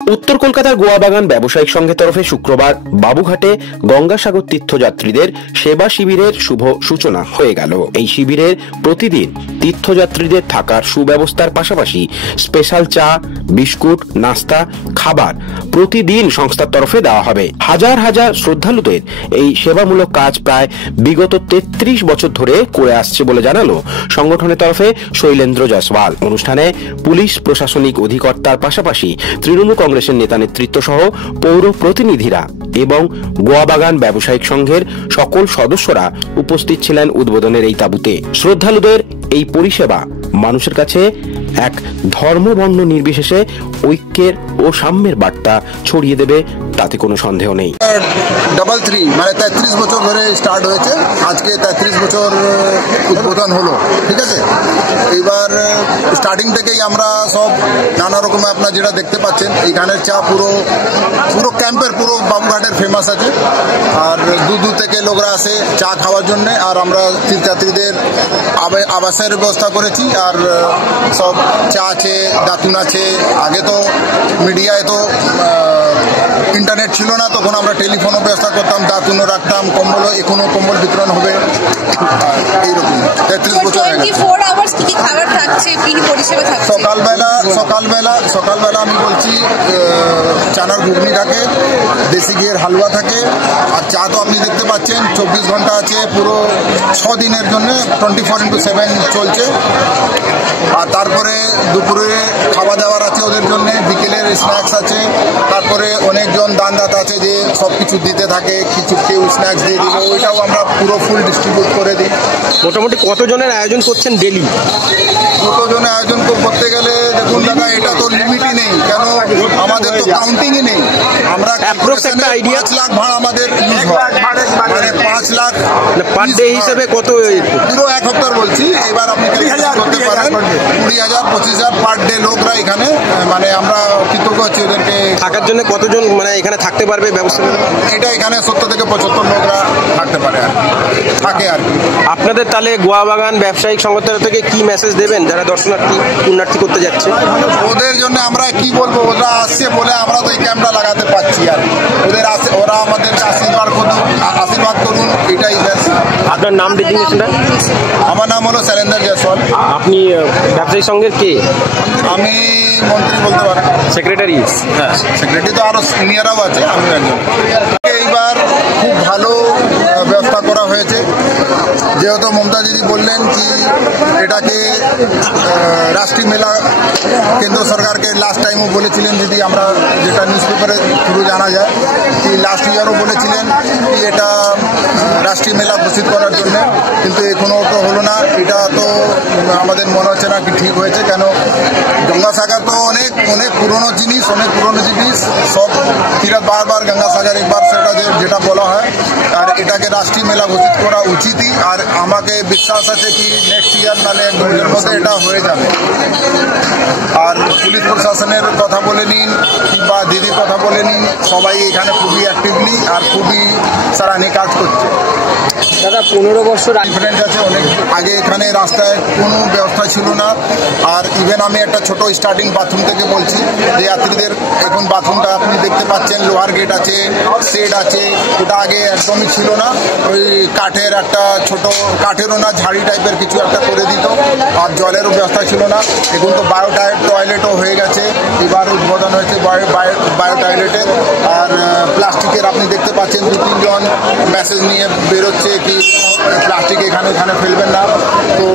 উত্তর কলকাতার গোয়াবাগান ব্যবসায়িক সংঘের তরফে শুক্রবার বাবুঘাটে গঙ্গাসাগর তীর্থযাত্রীদের সেবা শিবিরের শুভ সূচনা হয়ে গেল। এই শিবিরের প্রতিদিন তীর্থযাত্রীদের থাকার সুব্যবস্থার পাশাপাশি স্পেশাল চা, বিস্কুট, নাস্তা, খাবার প্রতিদিন সংস্থার তরফে দেওয়া হবে। হাজার হাজার শ্রদ্ধালুদের এই সেবামূলক কাজ প্রায় বিগত 33 বছর ধরে করে আসছে বলে জানালো সংগঠনের তরফে শৈলেন্দ্র জয়সওয়াল। অনুষ্ঠানে পুলিশ প্রশাসনিক অধিকর্তার পাশাপাশি তৃণমূল কংগ্রেসের নেতা নেতৃত্ব সহ পৌর প্রতিনিধিরা এবং গোয়াবাগান ব্যবসায়িক সংঘের সকল সদস্যরা উপস্থিত ছিলেন উদ্বোধনের এই তাঁবুতে। শ্রদ্ধালুদের এই পরিষেবা মানুষের কাছে এক ধর্মবর্ণ নির্বিশেষে ঐক্যের ও সাম্যের বার্তা ছড়িয়ে দেবে, তাতে কোনো সন্দেহ নেই। 3 মানে 33 বছর ধরে স্টার্ট হয়েছে, আজকে 33 বছর উদ্বোধন হলো। ঠিক আছে, এইবার স্টার্টিং থেকেই আমরা সব নানা রকম আপনার যেটা দেখতে পাচ্ছেন এইখানের চা পুরো ক্যাম্পের পুরো বাবুঘাটের ফেমাস আছে। আর দূর থেকে লোকরা আসে চা খাওয়ার জন্য। আর আমরা তীর্থযাত্রীদের আবাসের ব্যবস্থা করেছি। আর সব চা আছে, দাতুন আছে। আগে তো মিডিয়ায় তো ইন্টারনেট ছিল না, তখন আমরা টেলিফোনও ব্যবস্থা করতাম, দাতুনও রাখতাম, কম্বলও, এখনো কম্বল বিতরণ হবে। এইরকম 33 বছর সকালবেলা আমি বলছি চানার ঘুগনি থাকে, দেশি ঘিয়ের হালুয়া থাকে। আর চা তো আপনি দেখতে পাচ্ছেন 24 ঘন্টা আছে, পুরো 6 দিনের জন্য 24x7 চলছে। আর তারপরে দুপুরে খাওয়া দাওয়ার আছে ওদের জন্য, বিকেলের স্ন্যাক্স আছে। তারপরে অনেকজন দানদাতা আছে যে সব কিছু দিতে থাকে, কিছু কেউ স্ন্যাক্স দিয়ে দিব, ওইটাও আমরা পুরো ফুল ডিস্ট্রিবিউট করে দিই। মোটামুটি কতজনের আয়োজন করছেন ডেলি? কতজনের আয়োজন করতে গেলে দেখুন দাদা, এটা তো লিমিটই নেই, কেন আমাদের তো কাউন্টিংই নেই। আমরা 5 লাখ ভাড়া আমাদের মানে 5 লাখ পার ডে হিসেবে কত? পুরো 1 সপ্তাহ বলছি। এবার আপনি করতে পারেন 20,000 25,000 পার ডে লোকরা এখানে, মানে আমরা কৃতজ্ঞ হচ্ছি ওদেরকে। থাকার জন্য কতজন মানে এখানে থাকতে পারবে ব্যবস্থা? এটা এখানে 70 থেকে 75 লোকরা থাকতে পারে আর থাকে আর কি। আপনাদের তাহলে গোয়াবাগান ব্যবসায়িক সংগঠন থেকে কি মেসেজ দেবেন যারা দর্শনার্থী পুণ্যার্থী করতে যাচ্ছে? ওদের জন্য আমরা কি বলবো, ওরা আসছে বলে আমরা তো এই ক্যাম্পটা লাগাতে পারছি। আর ওরা আমাদেরকে আশীর্বাদ করুন, এটাই ব্যাস। আপনার নাম ডেজিগনেশনটা? আমার নাম হলো শৈলেন্দ্র জয়সওয়াল। আপনি ব্যবসায়ী সংঘের কে? আমি মন্ত্রী বলতে পারেন। সেক্রেটারি? হ্যাঁ, সেক্রেটারি তো আরো সিনিয়ররাও আছে, আমি একজন। এইবার খুব ভালো ব্যবস্থা করা হয়েছে, যেহেতু মমতা দিদি বললেন কি এটাকে রাষ্ট্রীয় মেলা কেন্দ্র সরকারকে লাস্ট টাইমও বলেছিলেন দিদি, আমরা যেটা নিউজ পেপারে পুরো জানা যায় কি লাস্ট ইয়ারও বলেছিলেন কি এটা রাষ্ট্রীয় মেলা ঘোষিত করার জন্য, কিন্তু এখনও তো হলো না। এটা তো আমাদের মনে হচ্ছে না কি ঠিক হয়েছে, কেন গঙ্গাসাগর তো অনেক পুরনো জিনিস, সব ফিরত বারবার গঙ্গাসাগর একবার সেটা যেটা বলা হয়। আর এটাকে রাষ্ট্রীয় মেলা ঘোষিত করা উচিতই। আর আমাকে বিশ্বাস আছে কি নেক্সট ইয়ার নাহলে 1 বছরের মধ্যে এটা হয়ে যাবে। আর পুলিশ প্রশাসনের কথা বলে নিন কিংবা দিদির কথা বলে নিন, সবাই এখানে খুবই অ্যাক্টিভলি আর খুবই সারানি কাজ করছে। দাদা 15 বছর ডিফারেন্স আছে অনেক। আগে এখানে রাস্তায় কোনো ব্যবস্থা ছিল না। আর ইভেন আমি একটা ছোট স্টার্টিং বাথরুম থেকে বলছি যে যাত্রীদের এখন বাথরুমটা আপনি দেখতে পাচ্ছেন, লোহার গেট আছে, শেড আছে, ওটা আগে একদমই ছিল না। ওই কাঠের একটা ছোট, কাঠেরও না ঝাড়ি টাইপের কিছু একটা করে দিত। আর জলেরও ব্যবস্থা ছিল না। এখন তো বায়ো টয়লেটও হয়ে গেছে, এবার উদ্বোধন হয়েছে বায়ো টয়লেটের। আর প্লাস্টিকের আপনি দেখতে পাচ্ছেন 2-3 জন মেসেজ নিয়ে বেরোচ্ছে কি প্লাস্টিক এখানে ফেলবেন না। তো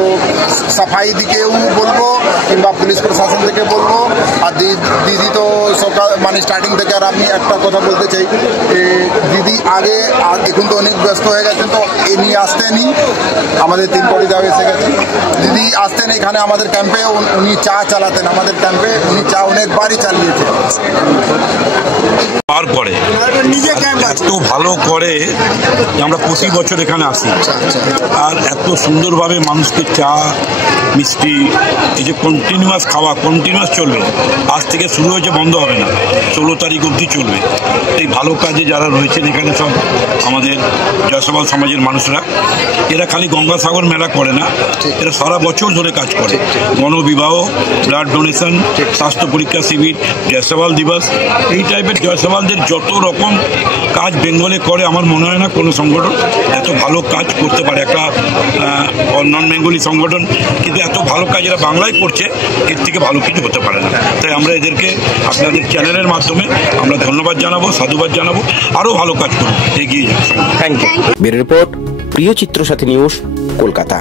সাফাই দিকেও বলবো কিংবা পুলিশ প্রশাসন থেকে বলবো। আর দিদি তো সকাল মানে স্টার্টিং থেকে, আর আমি একটা কথা বলতে চাই, দিদি আগে আর এখন তো অনেক ব্যস্ত হয়ে গেছেন, তো এ নিয়ে আসতেনি। আমাদের 3 কোটি দাও এসে গেছে, দিদি আসতেন এখানে আমাদের ক্যাম্পে, উনি চা চালাতেন আমাদের ক্যাম্পে, উনি চা অনেকবারই চালিয়েছেন। তারপরে এত ভালো করে আমরা প্রতি বছর এখানে আসি, আর এত সুন্দরভাবে মানুষকে চা মিষ্টি এই যে কন্টিনিউয়াস খাওয়া কন্টিনিউয়াস চলবে, আজ থেকে শুরু হয়েছে, বন্ধ হবে না, 16 তারিখ অবধি চলবে। এই ভালো কাজে যারা রয়েছেন এখানে সব আমাদের জয়সভাল সমাজের মানুষরা, এরা খালি গঙ্গাসাগর মেলা করে না, এরা সারা বছর ধরে কাজ করে। গণবিবাহ, ব্লাড ডোনেশন, স্বাস্থ্য পরীক্ষা শিবির, জয়সভাল দিবস, এই টাইপের জয়সভালদের যত রকম কাজ বেঙ্গলে করে, আমার মনে হয় না কোনো সংগঠন এত ভালো কাজ করতে পারে। একটা নন বেঙ্গলি সংগঠন, কিন্তু এত ভালো কাজ এরা বাংলায় করছে, এর থেকে ভালো কিছু হতে পারে না। তাই আমরা এদেরকে আপনাদের চ্যানেলের মাধ্যমে আমরা ধন্যবাদ জানাবো, সাধুবাদ জানাবো, আরও ভালো কাজ করবো, এগিয়ে যাবো। Thank you. ব্যুরো রিপোর্ট, প্রিয় চিত্র সাথী নিউজ, কলকাতা।